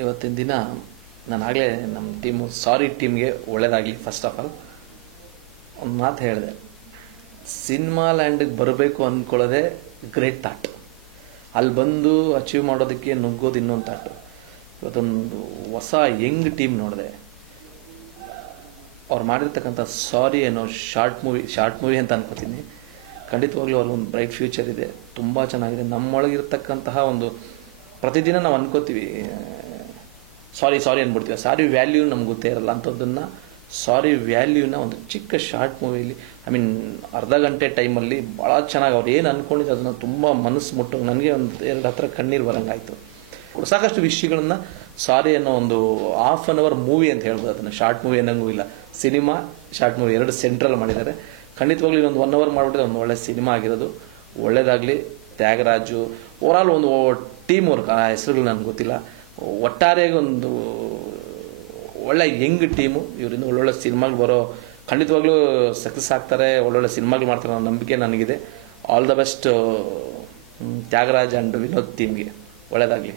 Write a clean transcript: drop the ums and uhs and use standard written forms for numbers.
ಇವತ್ತಿನ ದಿನ ನಾನಾಗಲೇ ನಮ್ಮ ಟೀಮು ಸಾರಿ ಟೀಮ್ಗೆ ಒಳ್ಳೇದಾಗಲಿ. ಫಸ್ಟ್ ಆಫ್ ಆಲ್ ಒಂದು ಮಾತು ಹೇಳಿದೆ, ಸಿನಿಮಾ ಲ್ಯಾಂಡಿಗೆ ಬರಬೇಕು ಅಂದ್ಕೊಳ್ಳೋದೇ ಗ್ರೇಟ್ ಥಾಟ್. ಅಲ್ಲಿ ಬಂದು ಅಚೀವ್ ಮಾಡೋದಕ್ಕೆ ನುಗ್ಗೋದು ಇನ್ನೊಂದು ಥಾಟು. ಇವತ್ತೊಂದು ಹೊಸ ಯಂಗ್ ಟೀಮ್ ನೋಡಿದೆ, ಅವ್ರು ಮಾಡಿರ್ತಕ್ಕಂಥ ಸಾರಿ ಅನ್ನೋ ಶಾರ್ಟ್ ಮೂವಿ ಅಂತ ಅನ್ಕೋತೀನಿ. ಖಂಡಿತವಾಗ್ಲೂ ಅವ್ರಿಗೊಂದು ಬ್ರೈಟ್ ಫ್ಯೂಚರ್ ಇದೆ, ತುಂಬ ಚೆನ್ನಾಗಿದೆ. ನಮ್ಮೊಳಗಿರ್ತಕ್ಕಂತಹ ಒಂದು ಪ್ರತಿದಿನ ನಾವು ಅನ್ಕೋತೀವಿ ಸಾರಿ ಅಂದ್ಬಿಡ್ತೀವಿ. ಸಾರಿ ವ್ಯಾಲ್ಯೂ ನಮ್ಗೆ ಗೊತ್ತೇ ಇರಲ್ಲ. ಅಂಥದ್ದನ್ನು ಸಾರಿ ವ್ಯಾಲ್ಯೂನ ಒಂದು ಚಿಕ್ಕ ಶಾರ್ಟ್ ಮೂವಿಲಿ, ಅರ್ಧ ಗಂಟೆ ಟೈಮಲ್ಲಿ ಭಾಳ ಚೆನ್ನಾಗಿ ಅವ್ರು ಏನು ಅಂದ್ಕೊಂಡಿದ್ದು ಅದನ್ನು ತುಂಬ ಮನಸ್ಸು ಮುಟ್ಟು ನನಗೆ ಒಂದು 2 ಹತ್ರ ಕಣ್ಣೀರು ಬರೋಂಗಾಯಿತು. ಸಾಕಷ್ಟು ವಿಷಯಗಳನ್ನು ಸಾರಿ ಅನ್ನೋ ಒಂದು ½ ಅನ್ ಅವರ್ ಮೂವಿ ಅಂತ ಹೇಳ್ಬೋದು. ಅದನ್ನು ಶಾರ್ಟ್ ಮೂವಿ ಅನ್ನಂಗೂ ಇಲ್ಲ, ಸಿನಿಮಾ ಶಾರ್ಟ್ ಮೂವಿ 2 ಸೆಂಟ್ರಲ್ ಮಾಡಿದ್ದಾರೆ. ಖಂಡಿತವಾಗ್ಲೂ ಇನ್ನೊಂದು 1 ಅವರ್ ಮಾಡಿಬಿಟ್ಟು ಒಂದು ಒಳ್ಳೆ ಸಿನಿಮಾ ಆಗಿರೋದು. ಒಳ್ಳೇದಾಗಲಿ. ತ್ಯಾಗರಾಜು ಓವರಾಲ್ ಒಂದು ಟೀಮ್ ವರ್ಕ್, ಆ ಹೆಸರುಗಳು ನನಗೆ ಗೊತ್ತಿಲ್ಲ, ಒಟ್ಟಾರೆಯಾಗಿ ಒಂದು ಒಳ್ಳೆ ಯಂಗ್ ಟೀಮು. ಇವರಿಂದ ಒಳ್ಳೊಳ್ಳೆ ಸಿನಿಮಾಗಳು ಬರೋ, ಖಂಡಿತವಾಗ್ಲೂ ಸಕ್ಸಸ್ ಆಗ್ತಾರೆ, ಒಳ್ಳೊಳ್ಳೆ ಸಿನಿಮಾಗಳು ಮಾಡ್ತಾರೆ ಅನ್ನೋ ನಂಬಿಕೆ ನನಗಿದೆ. All the best Thyagaraj and Vinod ಟೀಮ್ಗೆ. ಒಳ್ಳೆಯದಾಗಲಿ.